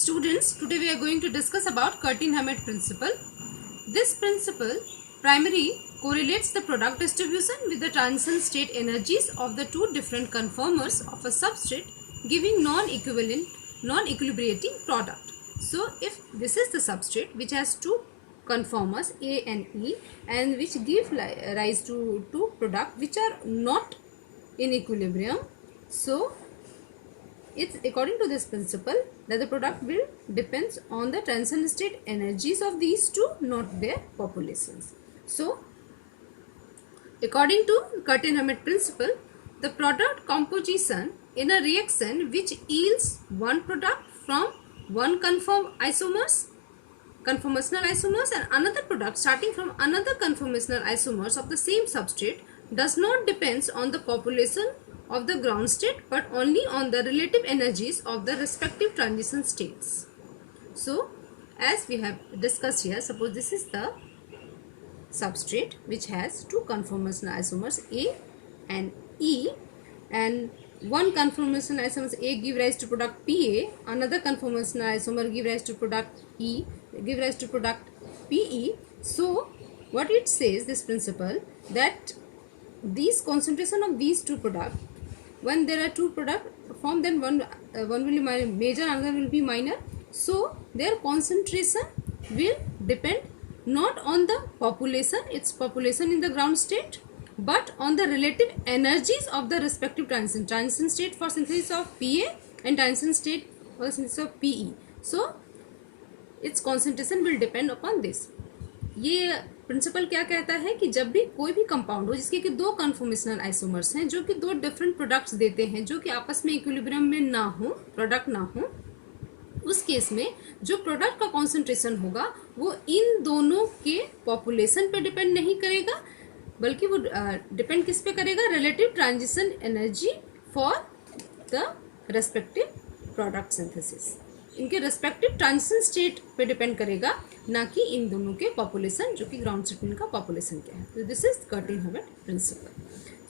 Students, today we are going to discuss about Curtin-Hammett principle. This principle primarily correlates the product distribution with the transition state energies of the two different conformers of a substrate, giving non-equivalent, non-equilibrating product. So, if this is the substrate which has two conformers A and E and which give rise to two products which are not in equilibrium, so it's according to this principle that the product will depends on the transition state energies of these two, not their populations. So, according to Curtin-Hammett principle, the product composition in a reaction which yields one product from one conformational isomers and another product starting from another conformational isomers of the same substrate does not depends on the population of the ground state but only on the relative energies of the respective transition states. So, as we have discussed here, suppose this is the substrate which has two conformational isomers A and E, and one conformational isomer A give rise to product PA, another conformational isomer give rise to product E, give rise to product PE. So, what it says, this principle, that these concentration of these two products, when there are two products formed, then one will be major, another will be minor. So their concentration will depend not on the population, its population in the ground state, but on the relative energies of the respective transition state for synthesis of PA and transition state for synthesis of PE. So its concentration will depend upon this. ये principal क्या कहता है कि जब भी कोई भी compound हो जिसके कि दो कन्फॉर्मेशनल आइसोमर्स हैं जो कि दो डिफरेंट प्रोडक्ट्स देते हैं जो कि आपस में इक्विलिब्रियम में ना हो, प्रोडक्ट ना हो, उस केस में जो प्रोडक्ट का कॉन्सेंट्रेशन होगा वो इन दोनों के पॉपुलेशन पे डिपेंड नहीं करेगा, बल्कि वो डिपेंड किस पे करेगा, relative transition energy for the respective product synthesis, इनके रेस्पेक्टिव ट्रांजिशन स्टेट पे डिपेंड करेगा, ना कि इन दोनों के पॉपुलेशन जो कि ग्राउंड स्टेट का पॉपुलेशन क्या है. तो this is Curtin Hammett principle.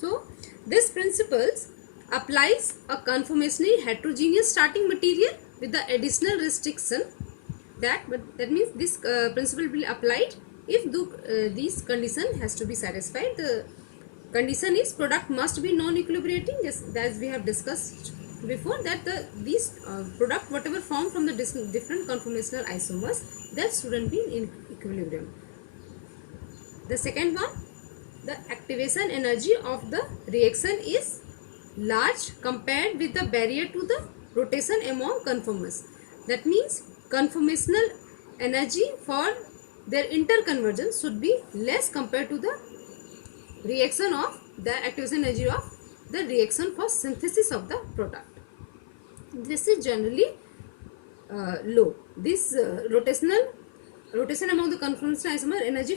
So this principles applies a conformationally heterogeneous starting material with the additional restriction that means this principle will be applied if these condition has to be satisfied. The condition is product must be non-equilibrating, as we have discussed before, that these product whatever formed from the different conformational isomers, that shouldn't be in equilibrium. The second one, the activation energy of the reaction is large compared with the barrier to the rotation among conformers. That means conformational energy for their interconvergence should be less compared to the reaction of the activation energy of the reaction for synthesis of the product. This is generally low. This rotation among the conformational isomer energy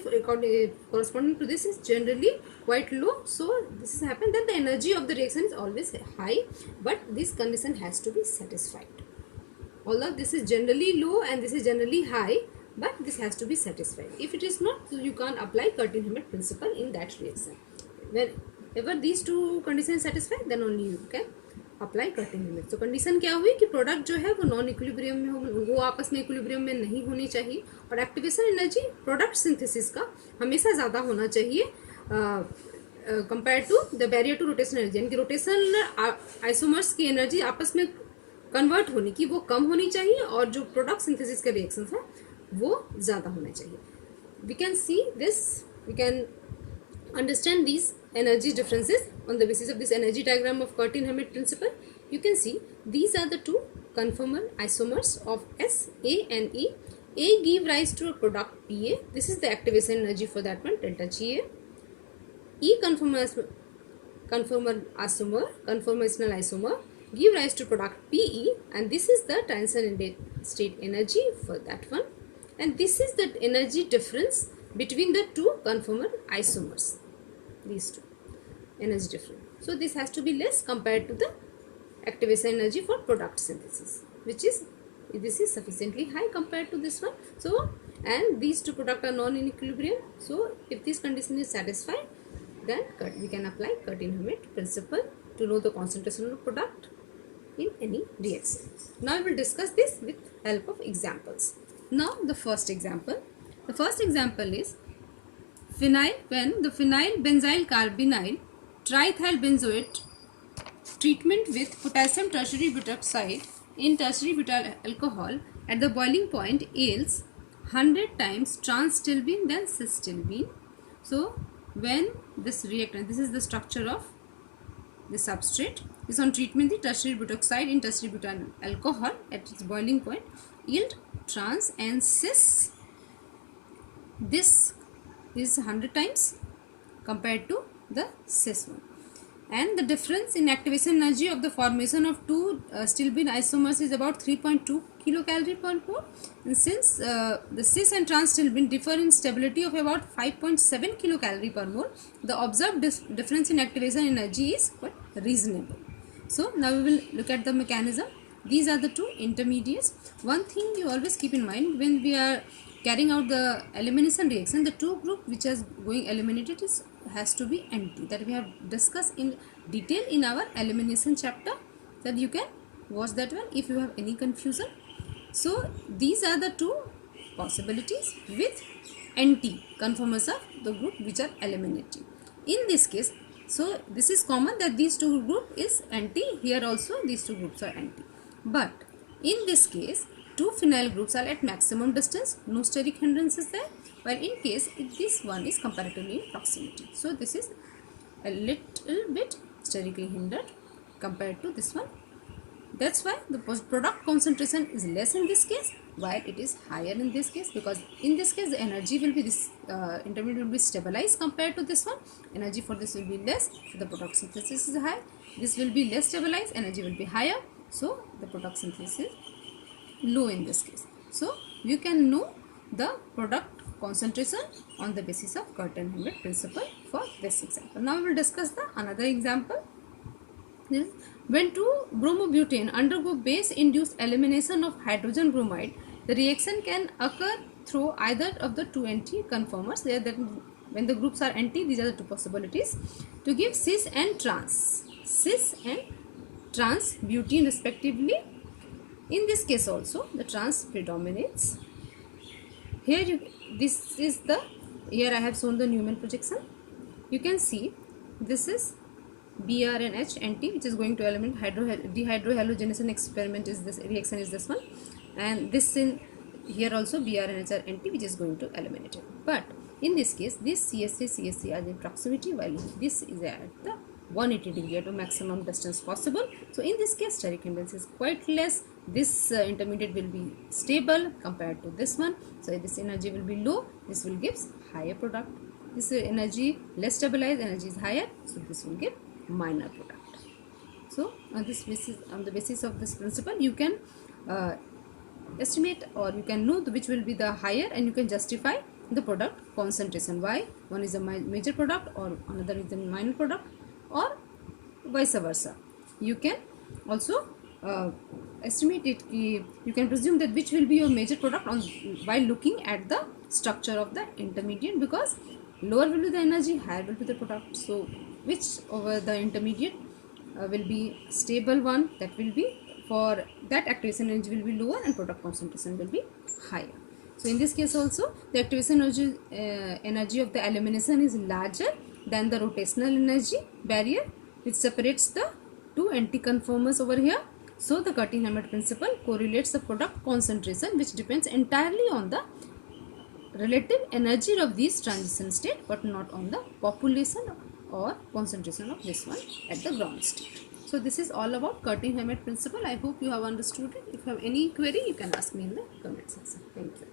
corresponding to this is generally quite low. So this has happened that the energy of the reaction is always high, but this condition has to be satisfied. Although this is generally low and this is generally high, but this has to be satisfied. If it is not, you can't apply Curtin-Hammett principle in that reaction. Whenever these two conditions satisfied, then only you can apply Curtin Hammett. तो condition क्या हुई कि product जो है वो non equilibrium में हो, वो आपस में इक्विलिब्रियम में नहीं होनी चाहिए, और एक्टिवेशन एनर्जी प्रोडक्ट सिंथेसिस का हमेशा ज़्यादा होना चाहिए compare to the barrier to rotation energy, यानी कि रोटेशन आइसोमर्स की एनर्जी आपस में कन्वर्ट होने की वो कम होनी चाहिए, और जो प्रोडक्ट सिंथेसिस के रिएक्शन है वो ज़्यादा होने चाहिए. We can see this, we can understand these energy differences on the basis of this energy diagram of Curtin-Hammett principle. You can see these are the two conformal isomers of S, A and E. A give rise to a product PA. This is the activation energy for that one, delta GA. E conformational isomer give rise to product PE, and this is the transition state energy for that one, and this is the energy difference between the two conformal isomers, these two energy difference. So this has to be less compared to the activation energy for product synthesis, which is, this is sufficiently high compared to this one. So, and these two products are non in equilibrium. So if this condition is satisfied, then we can apply Curtin-Hammett principle to know the concentration of product in any reaction. Now we will discuss this with help of examples. Now the first example. The first example is phenyl. When the phenyl benzyl carbonyl triethyl benzoate treatment with potassium tertiary butoxide in tertiary butyl alcohol at the boiling point yields 100 times trans-stilbene than cis-stilbene. So when this reactant, this is the structure of the substrate, is on treatment the tertiary butoxide in tertiary butyl alcohol at its boiling point yield trans and cis. This is 100 times compared to the cis one. And the difference in activation energy of the formation of two stilbene isomers is about 3.2 kilocalorie per mole. And since the cis and trans stilbene differ in stability of about 5.7 kilocalorie per mole, the observed difference in activation energy is quite reasonable. So now we will look at the mechanism. These are the two intermediates. One thing you always keep in mind when we are carrying out the elimination reaction, the two group which is going eliminated has to be anti, that we have discussed in detail in our elimination chapter, that you can watch that one if you have any confusion. So these are the two possibilities with anti conformers of the group which are eliminating. In this case, so this is common that these two group is anti, here also these two groups are anti. But in this case, two phenyl groups are at maximum distance, no steric hindrance is there, while in case this one is comparatively in proximity. So this is a little bit sterically hindered compared to this one. That's why the product concentration is less in this case, while it is higher in this case, because in this case the energy will be this intermediate will be stabilized compared to this one. Energy for this will be less, so the product synthesis is high. This will be less stabilized, energy will be higher, so the product synthesis is low in this case. So you can know the product concentration on the basis of Curtin-Hammett principle for this example. Now we will discuss the another example. This, when two bromobutane undergo base-induced elimination of hydrogen bromide, the reaction can occur through either of the two anti-conformers. When the groups are anti, these are the two possibilities to give cis and trans butene respectively. In this case also the trans predominates. Here this is the, here I have shown the Newman projection. You can see this is Br and H anti, which is going to eliminate dehydrohalogenation experiment is this reaction is this one, and this in here also Br and H are anti, which is going to eliminate it. But in this case this CSA are in proximity, while this is at the 180 degree to maximum distance possible. So in this case steric hindrance is quite less. This intermediate will be stable compared to this one, so this energy will be low, this will give higher product. This energy less stabilized, energy is higher, so this will give minor product. So on this basis, on the basis of this principle, you can estimate or you can know which will be the higher, and you can justify the product concentration, why one is a major product or another is a minor product, or vice versa. You can also estimate it, you can presume that which will be your major product on by looking at the structure of the intermediate, because lower will be the energy, higher will be the product. So which over the intermediate will be stable one, that will be for that activation energy will be lower and product concentration will be higher. So in this case also the activation energy of the elimination is larger than the rotational energy barrier which separates the two anticonformers over here. So the Curtin-Hammett principle correlates the product concentration, which depends entirely on the relative energy of these transition state, but not on the population or concentration of this one at the ground state. So this is all about Curtin-Hammett principle. I hope you have understood it. If you have any query, you can ask me in the comment section. Thank you.